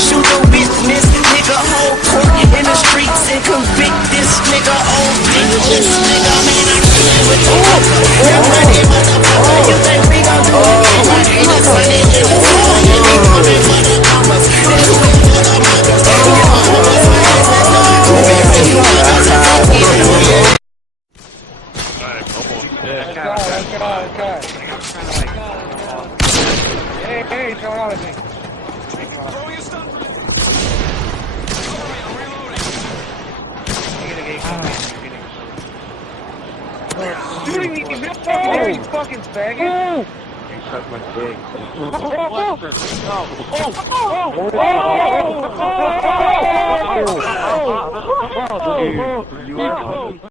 Shoot the witness, nigga, hold court in the streets and convict this nigga, oh bitch, this nigga, man, I can't with the you're running, motherfucker, you think we gon' do it? My haters running in the song, and we coming for the numbers, that's way for the mothers, Hey, throw it out at me. Shooting me, you fucking faggot! You suck my dick. You are